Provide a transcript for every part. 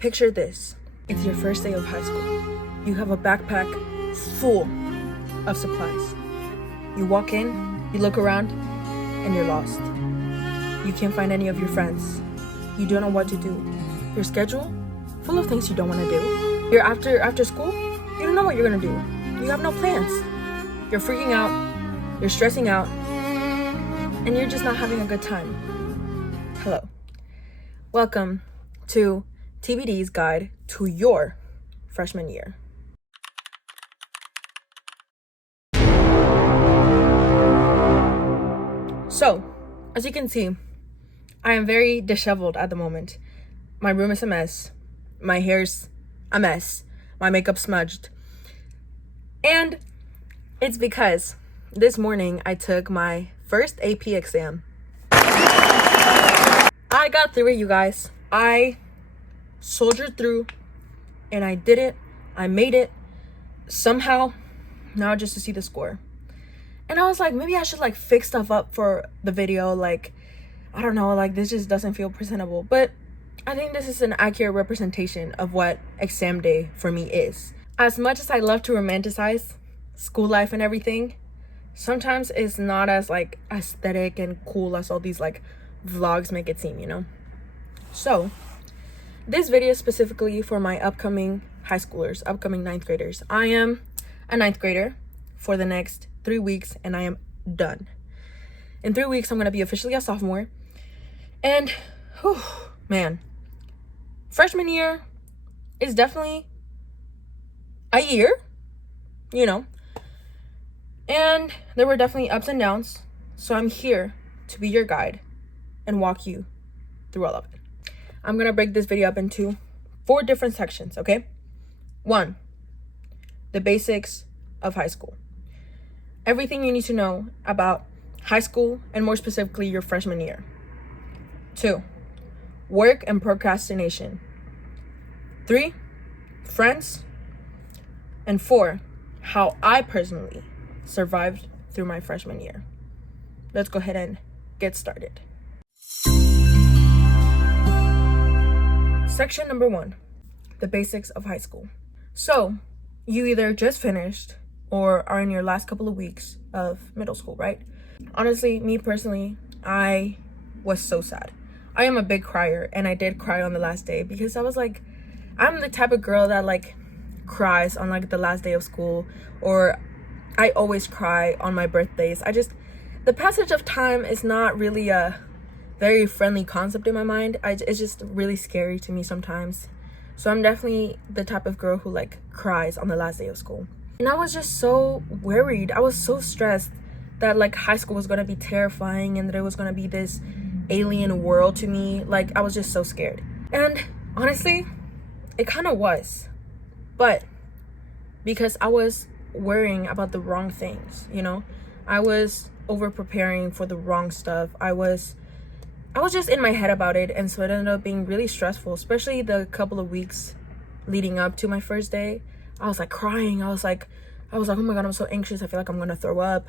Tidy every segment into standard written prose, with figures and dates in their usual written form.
Picture this. It's your first day of high school. You have a backpack full of supplies. You walk in, you look around, and you're lost. You can't find any of your friends. You don't know what to do. Your schedule, full of things you don't want to do. You're after school, you don't know what you're going to do. You have no plans. You're freaking out, you're stressing out, and you're just not having a good time. Hello. Welcome to TBD's guide to your freshman year. So, as you can see, I am very disheveled at the moment. My room is a mess. My hair's a mess. My makeup's smudged. And it's because this morning I took my first AP exam. I got through it, you guys. I soldiered through and I did it. I made it somehow. Now just to see the score. And I was like, maybe I should fix stuff up for the video. I don't know, this just doesn't feel presentable. But I think this is an accurate representation of what exam day for me is. As much as I love to romanticize school life and everything, sometimes it's not as aesthetic and cool as all these vlogs make it seem, you know? So this video is specifically for my upcoming high schoolers, upcoming 9th graders. I am a 9th grader for the next 3 weeks and I am done. In 3 weeks, I'm going to be officially a sophomore. And, man, freshman year is definitely a year, you know. And there were definitely ups and downs. So I'm here to be your guide and walk you through all of it. I'm going to break this video up into 4 different sections, okay? 1, the basics of high school. Everything you need to know about high school and more specifically your freshman year. 2, work and procrastination. 3, friends. And 4, how I personally survived through my freshman year. Let's go ahead and get started. Section number 1, the basics of high school. So you either just finished or are in your last couple of weeks of middle school, right? Honestly, me personally, I was so sad. I am a big crier, and I did cry on the last day because I was I'm the type of girl that cries on the last day of school, or I always cry on my birthdays. The passage of time is not really a very friendly concept in my mind. It's just really scary to me sometimes. So I'm definitely the type of girl who cries on the last day of school. And I was just so worried. I was so stressed that high school was going to be terrifying and that it was going to be this alien world to me. I was just so scared. And honestly, it kind of was. But because I was worrying about the wrong things, you know, I was over preparing for the wrong stuff. I was just in my head about it, and so it ended up being really stressful, especially the couple of weeks leading up to my first day. I was crying. I was like, oh my God, I'm so anxious. I feel like I'm gonna throw up.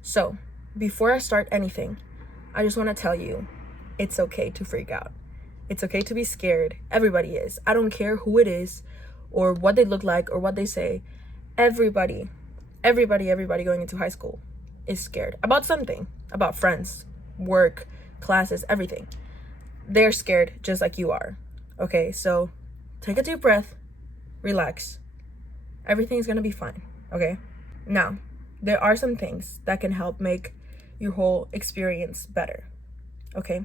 So before I start anything, I just want to tell you, it's okay to freak out. It's okay to be scared. Everybody is. I don't care who it is or what they look like or what they say. Everybody going into high school is scared about something, about friends, work, classes, everything. They're scared just like you are. Okay, so take a deep breath, relax. Everything's gonna be fine, okay? Now, there are some things that can help make your whole experience better, okay?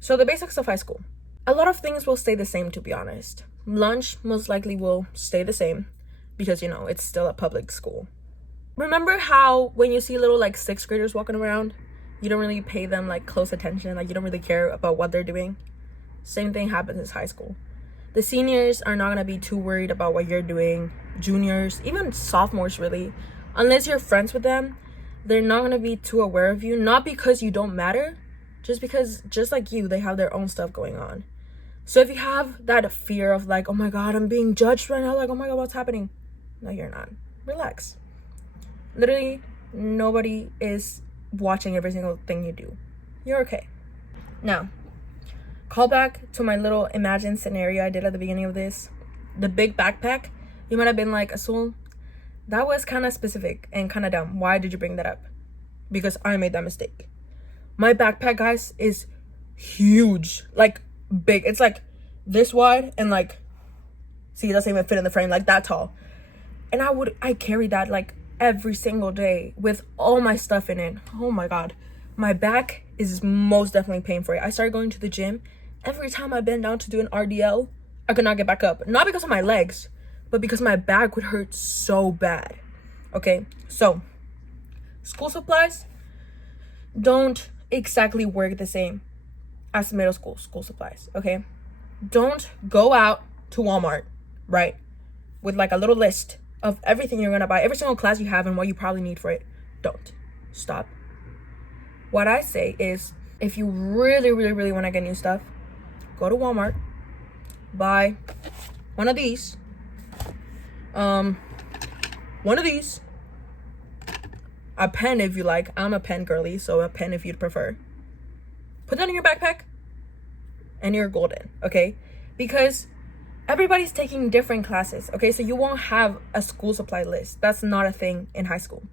So the basics of high school. A lot of things will stay the same, to be honest. Lunch most likely will stay the same because, you know, it's still a public school. Remember how when you see little 6th graders walking around, you don't really pay them close attention, you don't really care about what they're doing? Same thing happens in high school. The seniors are not going to be too worried about what you're doing. Juniors, even sophomores, really, unless you're friends with them, they're not going to be too aware of you. Not because you don't matter, just because, just like you, they have their own stuff going on. So if you have that fear of oh my God, I'm being judged right now, oh my God, what's happening? No, you're not. Relax. Literally, nobody is watching every single thing you do. You're okay. Now, Call back to my little imagined scenario I did at the beginning of this. The big backpack. You might have been like, Asul, that was kind of specific and kind of dumb. Why did you bring that up? Because I made that mistake. My backpack, guys, is huge. Like, big. It's like this wide and like, see, it doesn't even fit in the frame, like that tall. And I carried that like every single day with all my stuff in it. Oh my God. My back is most definitely paying for it. I started going to the gym. Every time I bend down to do an RDL, I could not get back up. Not because of my legs, but because my back would hurt so bad. Okay, so school supplies don't exactly work the same as middle school supplies, okay? Don't go out to Walmart, right, with like a little list of everything you're gonna buy, every single class you have and what you probably need for it. Don't. Stop. What I say is, if you really, really, really want to get new stuff, go to Walmart, buy one of these, a pen if you like. I'm a pen girly, so a pen if you'd prefer. Put that in your backpack and you're golden, okay? Because everybody's taking different classes, okay? So you won't have a school supply list. That's not a thing in high school.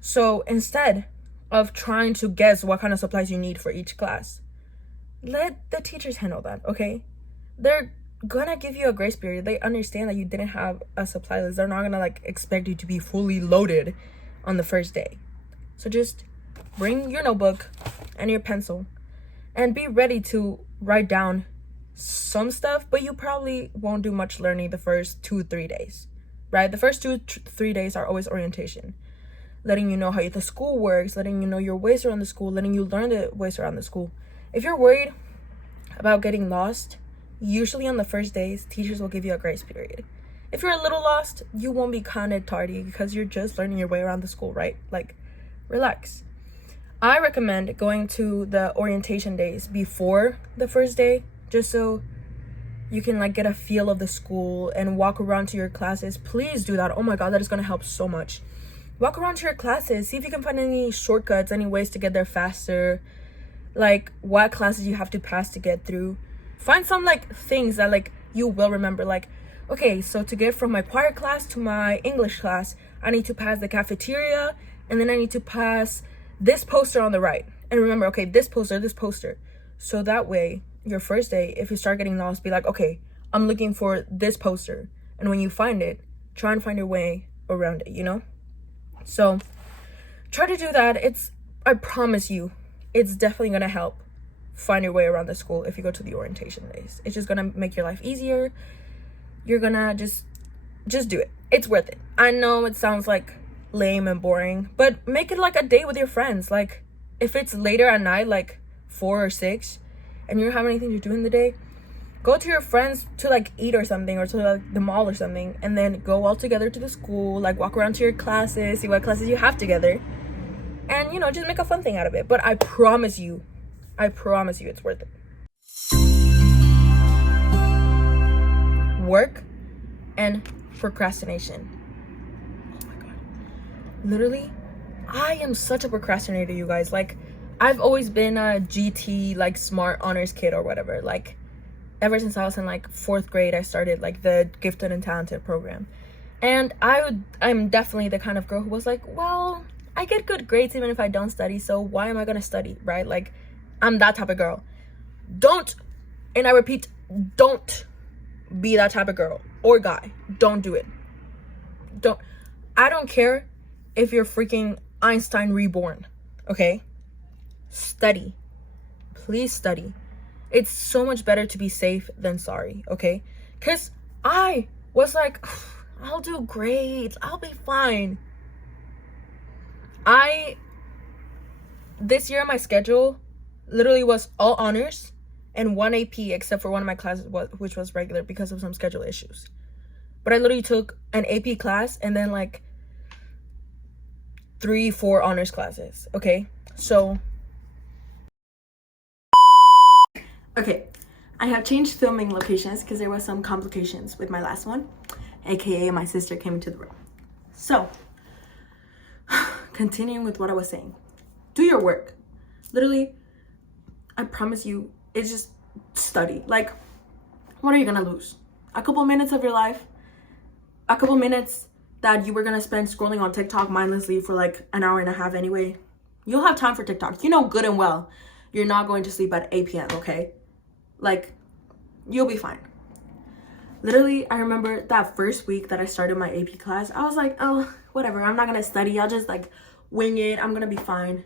So instead of trying to guess what kind of supplies you need for each class, let the teachers handle that, okay? They're gonna give you a grace period. They understand that you didn't have a supply list. They're not gonna like expect you to be fully loaded on the first day. So just bring your notebook and your pencil and be ready to write down some stuff, but you probably won't do much learning the first 2-3 days, right? The first 2-3 days are always orientation, letting you know how the school works, letting you know your ways around the school, letting you learn the ways around the school. If you're worried about getting lost, usually on the first days, teachers will give you a grace period. If you're a little lost, you won't be counted tardy because you're just learning your way around the school, right? Like, relax. I recommend going to the orientation days before the first day, just so you can like get a feel of the school and walk around to your classes. Please do that. Oh my God, that is going to help so much. Walk around to your classes, see if you can find any shortcuts, any ways to get there faster, like what classes you have to pass to get through. Find some like things that like you will remember, like, okay, so to get from my choir class to my English class, I need to pass the cafeteria, and then I need to pass this poster on the right. And remember, okay, this poster. So that way, your first day, if you start getting lost, be like, okay, I'm looking for this poster. And when you find it, try and find your way around it, you know? So try to do that. I promise you, it's definitely gonna help find your way around the school if you go to the orientation days. It's just gonna make your life easier. You're gonna just do it. It's worth it. I know it sounds like lame and boring, but make it like a day with your friends. Like, if it's later at night, like 4 or 6, and you don't have anything to do in the day, go to your friends to like eat or something, or to like the mall or something, and then go all together to the school, like walk around to your classes, see what classes you have together, and you know, just make a fun thing out of it. But I promise you it's worth it. Work and procrastination. Oh my God. Literally, I am such a procrastinator, you guys. Like, I've always been a GT, like smart honors kid or whatever. Like, ever since I was in like 4th grade, I started like the gifted and talented program. And I'm definitely the kind of girl who was like, well, I get good grades even if I don't study, so why am I gonna study, right? Like, I'm that type of girl. Don't, and I repeat, don't be that type of girl or guy. Don't do it. I don't care if you're freaking Einstein reborn, okay? Study. Please study. It's so much better to be safe than sorry, okay? Because I was like, I'll do great, I'll be fine. This year my schedule literally was all honors and 1 AP, except for one of my classes, which was regular because of some schedule issues. But I literally took an AP class and then like 3-4 honors classes, okay? So, okay, I have changed filming locations because there was some complications with my last one, aka my sister came into the room. So, continuing with what I was saying, do your work. Literally, I promise you, it's just study. Like, what are you gonna lose? A couple minutes of your life? A couple minutes that you were gonna spend scrolling on TikTok mindlessly for like an hour and a half anyway? You'll have time for TikTok. You know good and well you're not going to sleep at 8 p.m., okay? Like, you'll be fine. Literally, I remember that first week that I started my AP class, I was like, oh, whatever, I'm not gonna study. I'll just like wing it. I'm gonna be fine.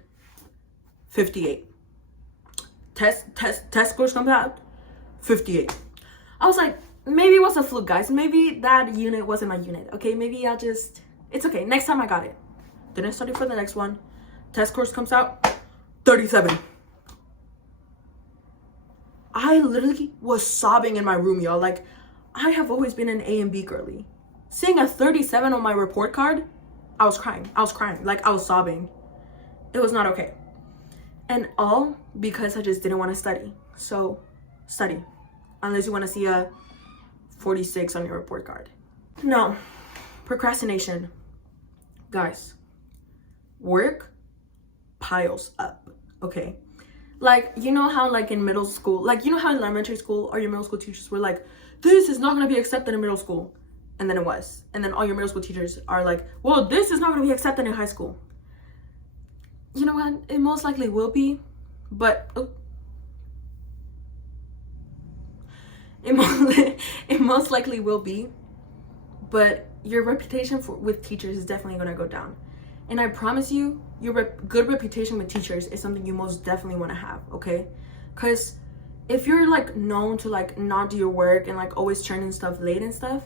58. Test scores come out, 58. I was like, maybe it was a fluke, guys. Maybe that unit wasn't my unit, okay? Maybe it's okay. Next time I got it. Didn't study for the next one. Test scores comes out, 37. I literally was sobbing in my room, y'all. Like, I have always been an A and B girly. Seeing a 37 on my report card, I was crying. Like, I was sobbing. It was not okay. And all because I just didn't want to study. So, study. Unless you want to see a 46 on your report card. No. Procrastination. Guys, work piles up, okay? Like, you know how like in middle school, like, you know how in elementary school, all your middle school teachers were like, this is not going to be accepted in middle school. And then it was. And then all your middle school teachers are like, well, this is not going to be accepted in high school. You know what? It most likely will be, but it most likely will be, but your reputation with teachers is definitely going to go down. And I promise you, your good reputation with teachers is something you most definitely want to have, okay? Because if you're like known to like not do your work and like always turning stuff late and stuff,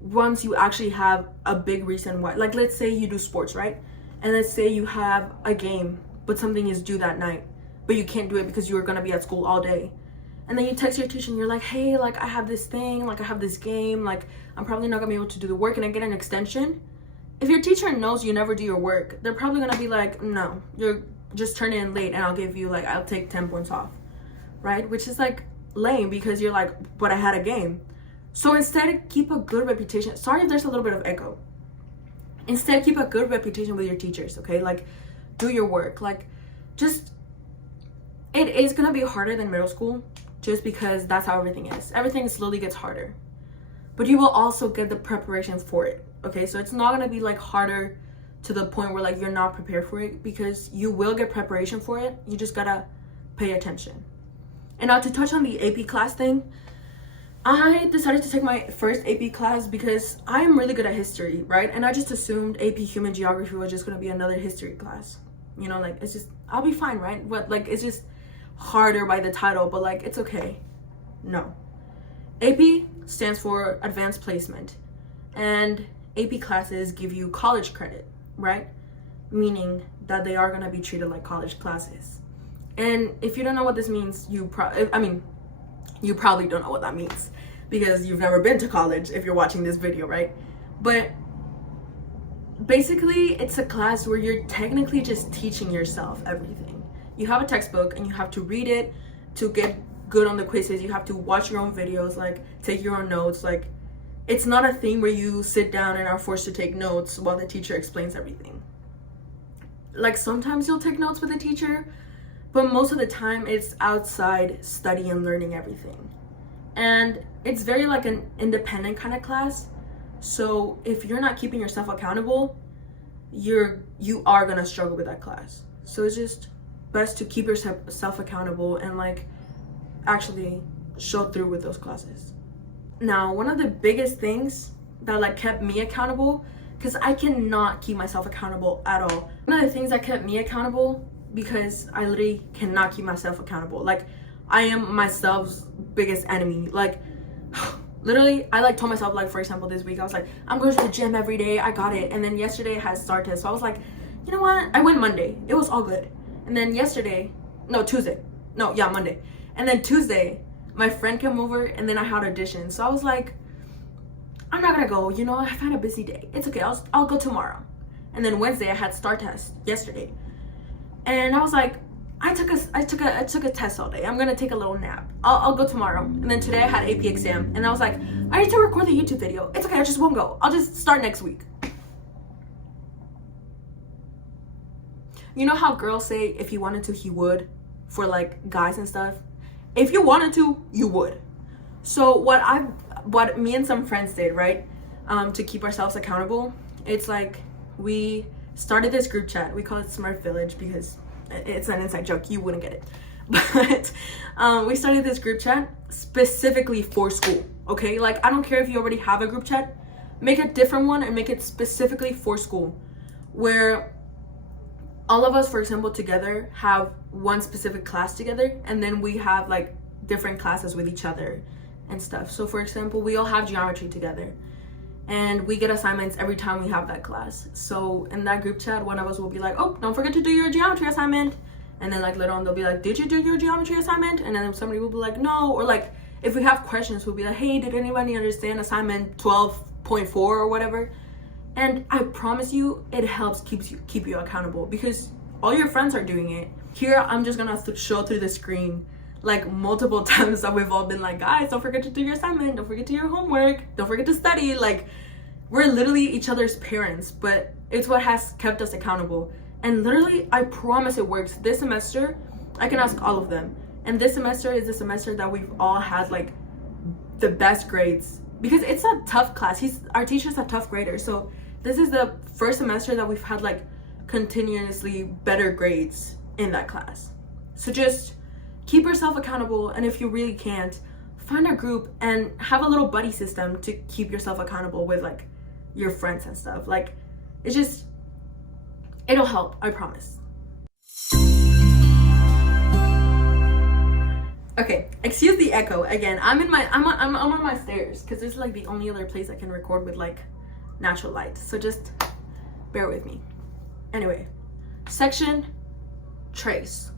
once you actually have a big reason why, like let's say you do sports, right? And let's say you have a game, but something is due that night, but you can't do it because you're going to be at school all day. And then you text your teacher and you're like, hey, like I have this thing, like I have this game, like I'm probably not gonna be able to do the work and I get an extension. If your teacher knows you never do your work, they're probably gonna be like, no, you're just turn in late and I'll give you like, I'll take 10 points off, right? Which is like lame because you're like, but I had a game. So instead, keep a good reputation. Sorry if there's a little bit of echo. Instead, keep a good reputation with your teachers, okay? Like, do your work. Like, just, it is gonna be harder than middle school just because that's how everything is. Everything slowly gets harder. But you will also get the preparation for it, okay? So it's not gonna be like harder to the point where like you're not prepared for it, because you will get preparation for it. You just gotta pay attention. And now to touch on the AP class thing, I decided to take my first AP class because I am really good at history, right? And I just assumed AP Human Geography was just gonna be another history class. You know, like it's just, I'll be fine, right? But like it's just harder by the title, but like it's okay. No. AP stands for Advanced Placement, and AP classes give you college credit, right? Meaning that they are gonna be treated like college classes. And if you don't know what this means, you probably don't know what that means because you've never been to college if you're watching this video, right? But basically, it's a class where you're technically just teaching yourself everything. You have a textbook and you have to read it to get good on the quizzes. You have to watch your own videos, like take your own notes. Like, it's not a thing where you sit down and are forced to take notes while the teacher explains everything. Like, sometimes you'll take notes with the teacher, but most of the time it's outside study and learning everything. And it's very like an independent kind of class. So if you're not keeping yourself accountable, you are gonna struggle with that class. So it's just best to keep yourself accountable and like actually show through with those classes. Now, one of the biggest things that like kept me accountable, because I cannot keep myself accountable at all. One of the things that kept me accountable, because I literally cannot keep myself accountable. Like, I am myself's biggest enemy. Like, literally, I like told myself, like, for example, this week, I was like, I'm going to the gym every day. I got it. And then yesterday I had STAR test. So I was like, you know what? I went Monday. It was all good. And then Monday. And then Tuesday, my friend came over and then I had audition. So I was like, I'm not gonna go. You know, I've had a busy day. It's okay. I'll go tomorrow. And then Wednesday I had STAR test yesterday. And I was like, I took a test all day. I'm gonna take a little nap. I'll go tomorrow. And then today I had AP exam, and I was like, I need to record the YouTube video. It's okay, I just won't go. I'll just start next week. You know how girls say if he wanted to, he would, for like guys and stuff? If you wanted to, you would. So what me and some friends did, right, to keep ourselves accountable, it's like we started this group chat. We call it Smart Village because it's an inside joke. You wouldn't get it. But we started this group chat specifically for school, okay? Like, I don't care if you already have a group chat. Make a different one and make it specifically for school, where all of us, for example, together have one specific class together, and then we have like different classes with each other and stuff. So for example, we all have geometry together, and we get assignments every time we have that class. So in that group chat, one of us will be like, oh, don't forget to do your geometry assignment. And then like later on they'll be like, did you do your geometry assignment? And then somebody will be like, no. Or like if we have questions, we'll be like, hey, did anybody understand assignment 12.4 or whatever? And I promise you, it helps keep you accountable, because all your friends are doing it. Here I'm just gonna show through the screen like multiple times that we've all been like, guys, don't forget to do your assignment, don't forget to do your homework, don't forget to study. Like, we're literally each other's parents, but it's what has kept us accountable. And literally, I promise it works. This semester, I can ask all of them. And this semester is the semester that we've all had like the best grades, because it's a tough class. Our teacher's a tough grader. So this is the first semester that we've had like continuously better grades in that class. So just keep yourself accountable. And if you really can't, find a group and have a little buddy system to keep yourself accountable with like your friends and stuff. Like, it's just, it'll help, I promise. Okay, excuse the echo again. I'm on my stairs because this is like the only other place I can record with like natural light. So just bear with me. Anyway, section trace.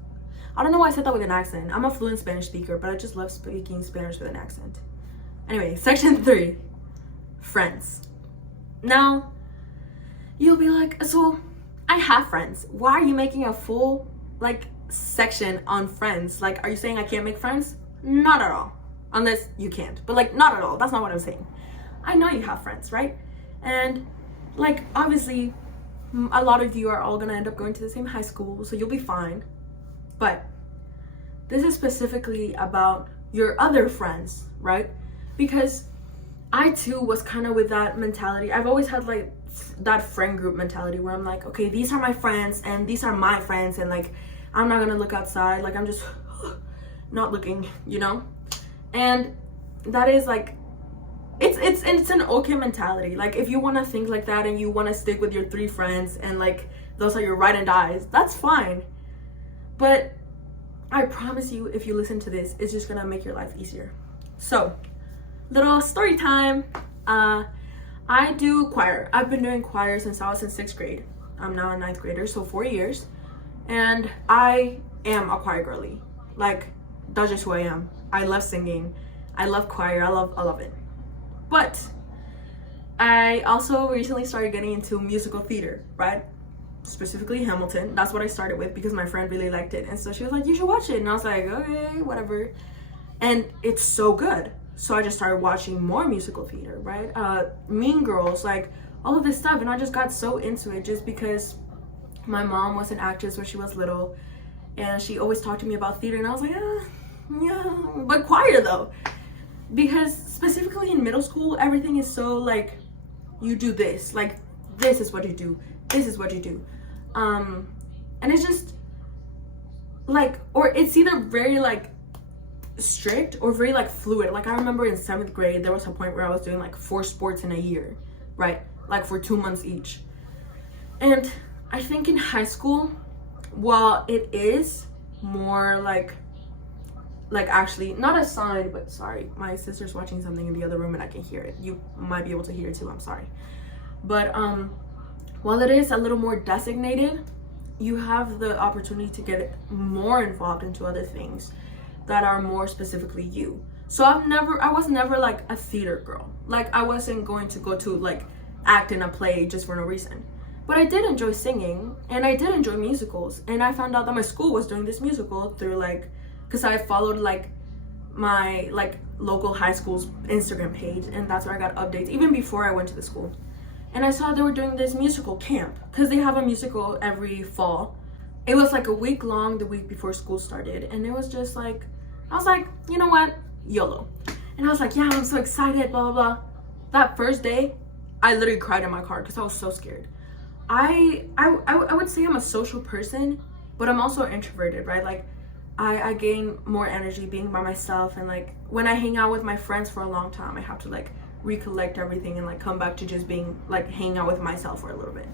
I don't know why I said that with an accent. I'm a fluent Spanish speaker, but I just love speaking Spanish with an accent. Anyway, section 3, friends. Now, you'll be like, so I have friends. Why are you making a full like section on friends? Like, are you saying I can't make friends? Not at all. Unless you can't. But like, not at all. That's not what I'm saying. I know you have friends, right? And like, obviously, a lot of you are all gonna end up going to the same high school, so you'll be fine. But this is specifically about your other friends, right? Because I too was kind of with that mentality. I've always had like that friend group mentality where I'm like, okay, these are my friends and these are my friends, and like I'm not gonna look outside, like I'm just not looking, you know? And that is like, it's an okay mentality. Like, if you want to think like that and you want to stick with your 3 friends and like those are your ride and dies, that's fine. But I promise you, if you listen to this, it's just gonna make your life easier. So, little story time. I do choir. I've been doing choir since I was in 6th grade. I'm now a 9th grader, so 4 years. And I am a choir girly. Like, that's just who I am. I love singing. I love choir. I love it. But I also recently started getting into musical theater, right? Specifically Hamilton. That's what I started with because my friend really liked it. And so she was like, you should watch it. And I was like, okay, whatever. And it's so good. So I just started watching more musical theater, right? Mean Girls, like all of this stuff. And I just got so into it just because my mom was an actress when she was little. And she always talked to me about theater. And I was like, yeah. But choir though. Because specifically in middle school, everything is so like, you do this. Like, this is what you do. This is what you do. And it's just like, or it's either very like strict or very like fluid. Like, I remember in 7th grade there was a point where I was doing like 4 sports in a year, right? Like for 2 months each. And I think in high school, while it is more like actually not assigned, but sorry, my sister's watching something in the other room and I can hear it. You might be able to hear it too, I'm sorry. But while it is a little more designated, you have the opportunity to get more involved into other things that are more specifically you. So I was never like a theater girl. Like, I wasn't going to go to like act in a play just for no reason. But I did enjoy singing and I did enjoy musicals. And I found out that my school was doing this musical through like, because I followed like my like local high school's Instagram page, and that's where I got updates even before I went to the school. And I saw they were doing this musical camp because they have a musical every fall. It was like a week long the week before school started, and it was just like, I was like, you know what, YOLO. And I was like, yeah, I'm so excited, blah blah blah. That first day I literally cried in my car because I was so scared. I would say I'm a social person, but I'm also introverted, right? Like I gain more energy being by myself, and like when I hang out with my friends for a long time, I have to like recollect everything and like come back to just being like hanging out with myself for a little bit.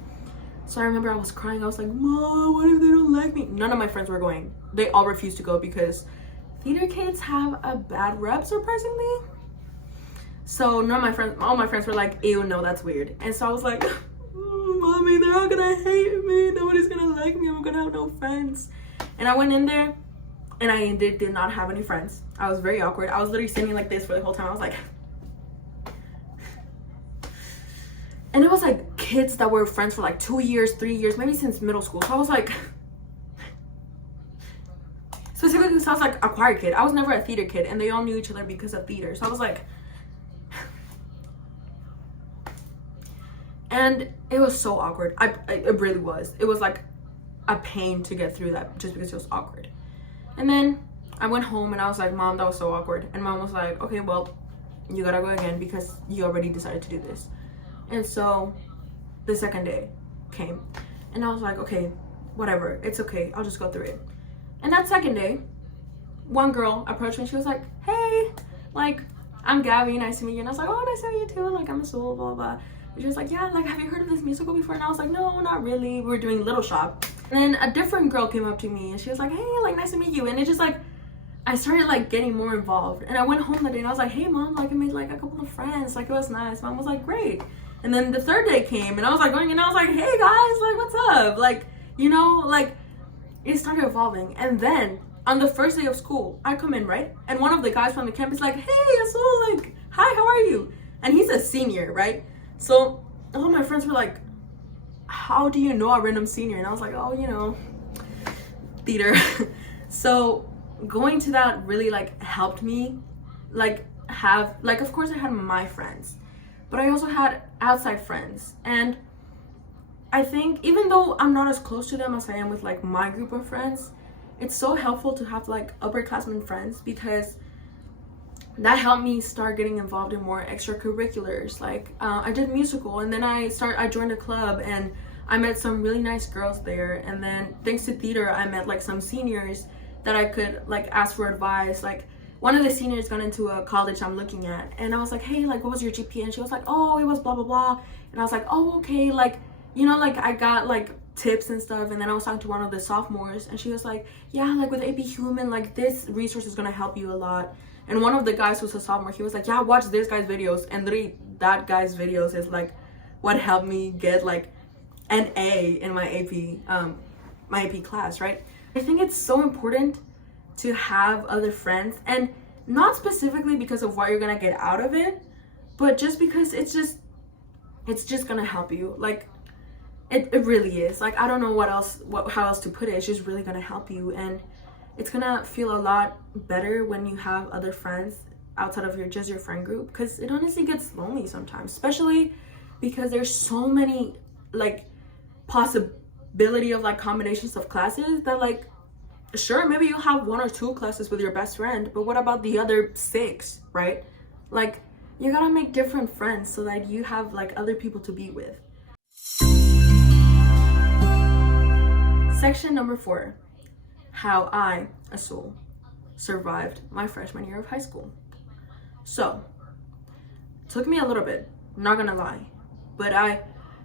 So I remember I was crying. I was like, Mom, what if they don't like me? None of my friends were going. They all refused to go because theater kids have a bad rep, surprisingly. So none of my friends, all my friends were like, ew, no, that's weird. And so I was like, Mommy, they're all gonna hate me. Nobody's gonna like me. I'm gonna have no friends. And I went in there and I did not have any friends. I was very awkward. I was literally sitting like this for the whole time. I was like, and it was like kids that were friends for like 2 years, 3 years, maybe since middle school. So I was like, specifically because I was like a choir kid. I was never a theater kid, and they all knew each other because of theater. So I was like, and it was so awkward. It really was. It was like a pain to get through that just because it was awkward. And then I went home and I was like, Mom, that was so awkward. And Mom was like, okay, well, you gotta go again because you already decided to do this. And so the second day came and I was like, okay, whatever, it's okay, I'll just go through it. And that second day, one girl approached me. She was like, hey, like, I'm Gabby, nice to meet you. And I was like, oh, nice to meet you too, like, I'm a soul, blah blah. And she was like, yeah, like, have you heard of this musical before? And I was like, no, not really. We were doing Little Shop. And then a different girl came up to me and she was like, hey, like, nice to meet you. And it just like, I started like getting more involved. And I went home that day and I was like, hey Mom, like, I made like a couple of friends, like, it was nice. Mom was like, great. And then the third day came and I was like going and I was like, hey guys, like, what's up? Like, you know, like, it started evolving. And then on the first day of school, I come in, right? And one of the guys from the campus like, hey, Azul, like, hi, how are you? And he's a senior, right? So all my friends were like, how do you know a random senior? And I was like, oh, you know, theater. So going to that really like helped me like have, like, of course I had my friends, but I also had outside friends. And I think even though I'm not as close to them as I am with like my group of friends, it's so helpful to have like upperclassmen friends because that helped me start getting involved in more extracurriculars. Like I did musical, and then I joined a club and I met some really nice girls there. And then thanks to theater, I met like some seniors that I could like ask for advice. Like one of the seniors got into a college I'm looking at, and I was like, hey, like, what was your GPA? And she was like, oh, it was blah blah blah. And I was like, oh, okay, like, you know, like I got like tips and stuff. And then I was talking to one of the sophomores and she was like, yeah, like with AP Human, like this resource is gonna help you a lot. And one of the guys who's a sophomore, he was like, yeah, watch this guy's videos. And literally that guy's videos is like what helped me get like an A in my AP class, right? I think it's so important to have other friends, and not specifically because of what you're gonna get out of it, but just because it's just gonna help you. Like it really is. Like, I don't know how else to put it. It's just really gonna help you, and it's gonna feel a lot better when you have other friends outside of just your friend group, because it honestly gets lonely sometimes, especially because there's so many like possibility of like combinations of classes that, like, sure, maybe you'll have 1 or 2 classes with your best friend, but what about the other 6, right? Like, you gotta make different friends so that you have like other people to be with. Section number 4, how I, Azul, survived my freshman year of high school. So, took me a little bit, I'm not gonna lie, but I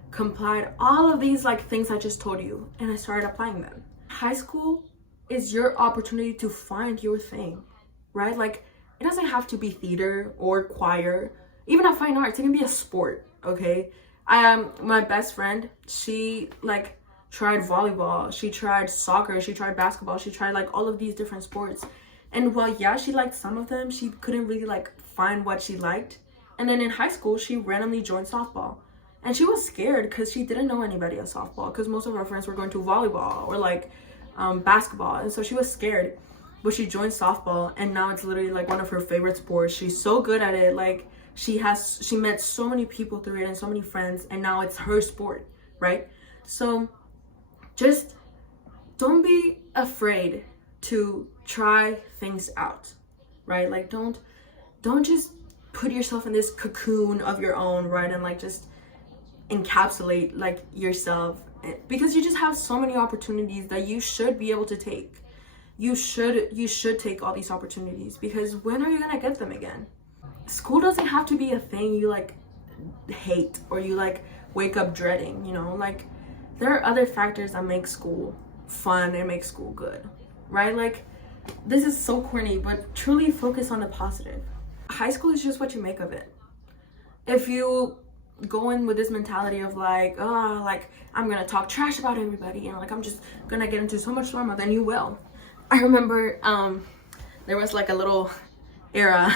complied all of these like things I just told you, and I started applying them. High school is your opportunity to find your thing, right? Like, it doesn't have to be theater or choir, even a fine arts, it can be a sport, okay? My best friend, she like tried volleyball, she tried soccer, she tried basketball, she tried like all of these different sports. And while yeah, she liked some of them, she couldn't really like find what she liked. And then in high school, she randomly joined softball. And she was scared because she didn't know anybody at softball, because most of her friends were going to volleyball or like basketball. And so she was scared, but she joined softball, and now it's literally like one of her favorite sports. She's so good at it. Like, she met so many people through it and so many friends, and now it's her sport, right? So just don't be afraid to try things out. right? Like don't just put yourself in this cocoon of your own, right? And like just encapsulate like yourself, because you just have so many opportunities that you should be able to take. You should take all these opportunities, because when are you gonna get them again? School doesn't have to be a thing you like hate or you like wake up dreading, you know? Like there are other factors that make school fun and make school good, right? Like this is so corny, but truly focus on the positive. High school is just what you make of it. If you go in with this mentality of like, oh, like I'm gonna talk trash about everybody and like I'm just gonna get into so much drama, then you will. I remember there was like a little era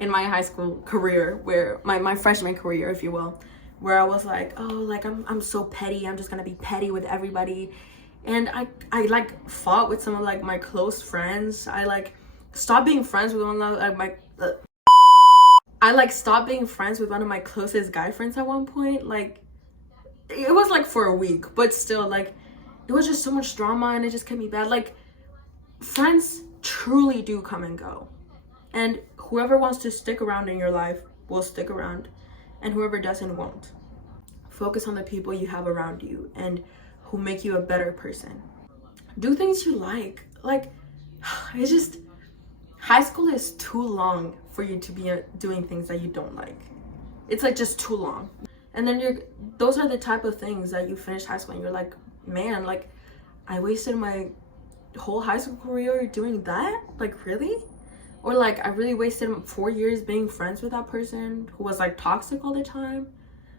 in my high school career where my freshman career, if you will, where I was like, oh, like I'm so petty, I'm just gonna be petty with everybody. And I like fought with some of like my close friends. I like stopped being friends with one of I stopped being friends with one of my closest guy friends at one point. Like it was like for a week, but still, like it was just so much drama and it just kept me bad. Like friends truly do come and go, and whoever wants to stick around in your life will stick around, and whoever doesn't won't. Focus on the people you have around you and who make you a better person. Do things you like. Like it's just, high school is too long for you to be doing things that you don't like. It's like just too long. And then those are the type of things that you finish high school and you're like, man, like I wasted my whole high school career doing that? Like really? Or like I really wasted 4 years being friends with that person who was like toxic all the time.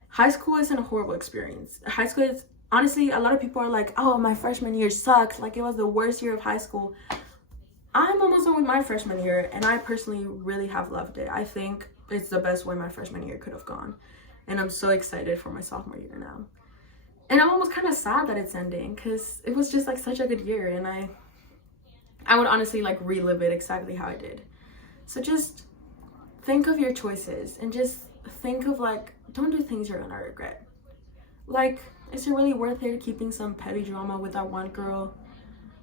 High school isn't a horrible experience. High school is, honestly, a lot of people are like, oh, my freshman year sucked, like it was the worst year of high school. I'm almost done with my freshman year, and I personally really have loved it. I think it's the best way my freshman year could have gone, and I'm so excited for my sophomore year now. And I'm almost kind of sad that it's ending, because it was just like such a good year, and I would honestly like relive it exactly how I did. So just think of your choices, and just think of like, don't do things you're gonna regret. Like, is it really worth it keeping some petty drama with that one girl?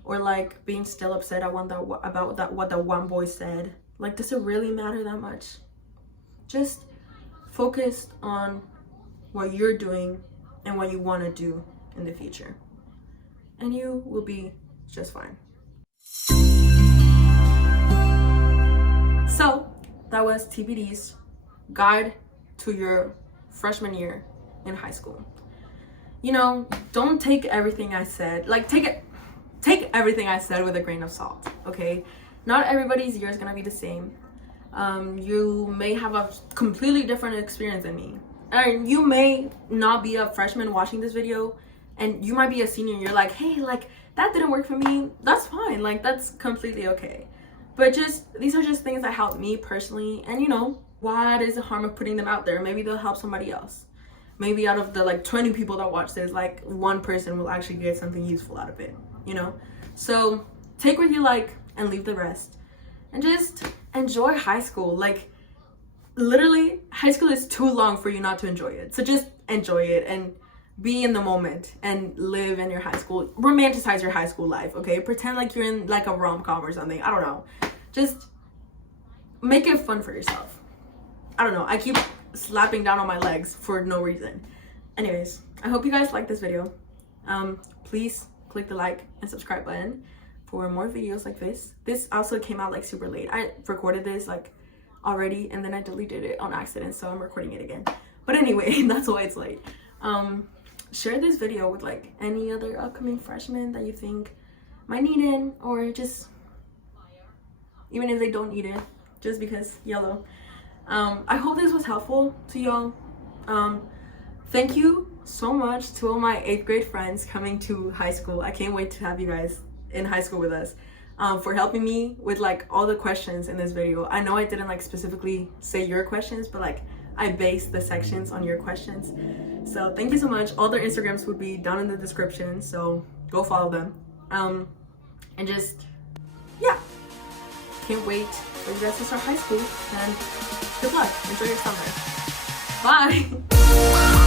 Or like being still upset about what that one boy said? Like, does it really matter that much? Just focus on what you're doing and what you want to do in the future, and you will be just fine. So that was TBD's guide to your freshman year in high school. You know, don't take everything I said, like take everything I said with a grain of salt, okay? Not everybody's year is gonna be the same. You may have a completely different experience than me. And you may not be a freshman watching this video, and you might be a senior and you're like, hey, like that didn't work for me. That's fine, like that's completely okay. But just, these are just things that helped me personally, and you know, what is the harm of putting them out there? Maybe they'll help somebody else. Maybe out of the like 20 people that watch this, like one person will actually get something useful out of it, you know? So take what you like and leave the rest, and just enjoy high school. Like literally, high school is too long for you not to enjoy it. So just enjoy it and be in the moment and live in your high school. Romanticize your high school life, okay? Pretend like you're in like a rom-com or something. I don't know. Just make it fun for yourself. I don't know. I keep slapping down on my legs for no reason. Anyways, I hope you guys like this video. Please click the like and subscribe button for more videos like this. This also came out like super late. I recorded this like already and then I deleted it on accident, so I'm recording it again. But anyway, that's why it's late. Share this video with like any other upcoming freshmen that you think might need it, or just even if they don't need it, just because YOLO. I hope this was helpful to y'all. Thank you so much to all my 8th grade friends coming to high school. I can't wait to have you guys in high school with us, for helping me with like all the questions in this video. I know I didn't like specifically say your questions, but like I based the sections on your questions. So thank you so much. All their Instagrams would be down in the description, so go follow them. And just, yeah, can't wait for you guys to start high school, and good luck. Enjoy your summer. Bye.